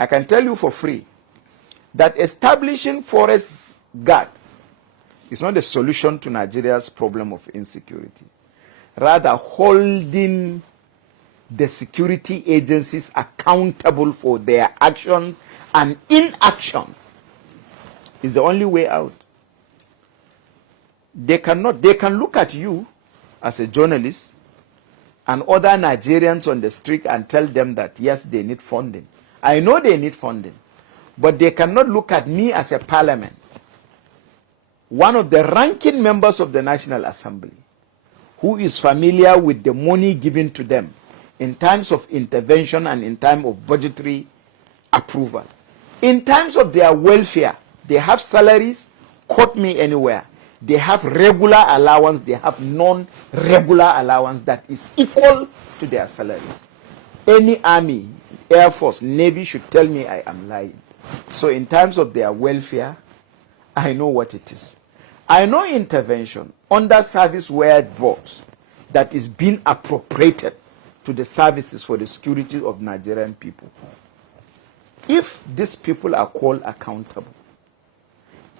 I can tell you for free that establishing forest guards is not a solution to Nigeria's problem of insecurity. Rather, holding the security agencies accountable for their actions and inaction is the only way out. They can look at you as a journalist and other Nigerians on the street and tell them that, yes, they need funding. I know they need funding, but they cannot look at me as a parliament, one of the ranking members of the National Assembly, who is familiar with the money given to them in times of intervention and in time of budgetary approval. In times of their welfare, they have salaries, quote me anywhere. They have regular allowance, they have non-regular allowance that is equal to their salaries. Any army, Air Force, Navy should tell me I am lying. So in terms of their welfare, I know what it is. I know intervention under service word vote that is being appropriated to the services for the security of Nigerian people. If these people are called accountable,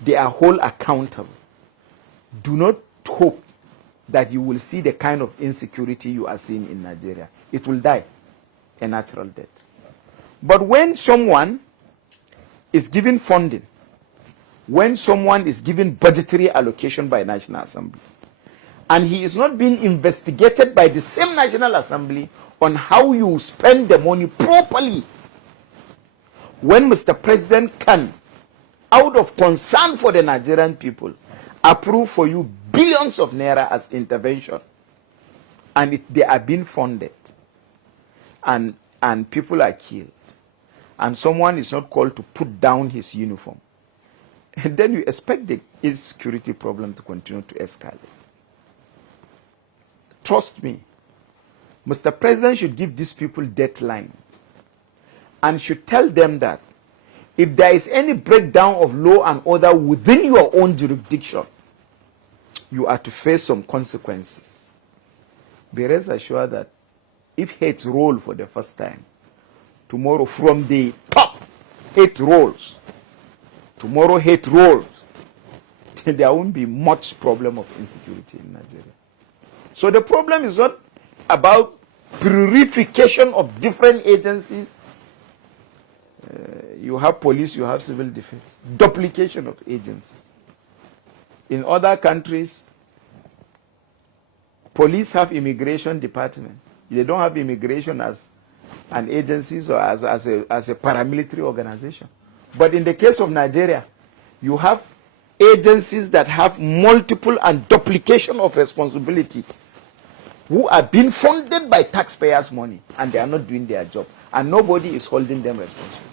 they are wholly accountable. Do not hope that you will see the kind of insecurity you are seeing in Nigeria. It will die a natural death. But when someone is given funding, when someone is given budgetary allocation by National Assembly, and he is not being investigated by the same National Assembly on how you spend the money properly, when Mr. President can, out of concern for the Nigerian people, approve for you billions of naira as intervention, and they are being funded, and people are killed, and someone is not called to put down his uniform, and then you expect the insecurity problem to continue to escalate. Trust me, Mr. President should give these people deadline and should tell them that if there is any breakdown of law and order within your own jurisdiction, you are to face some consequences. Be rest assured that if hate rolls for the first time, tomorrow from the top, hate rolls. Tomorrow hate rolls. There won't be much problem of insecurity in Nigeria. So the problem is not about purification of different agencies. You have police, you have civil defense. Duplication of agencies. In other countries, police have immigration department. They don't have immigration as an agency or as a paramilitary organization. But in the case of Nigeria, you have agencies that have multiple and duplication of responsibility, who are being funded by taxpayers' money, and they are not doing their job, and nobody is holding them responsible.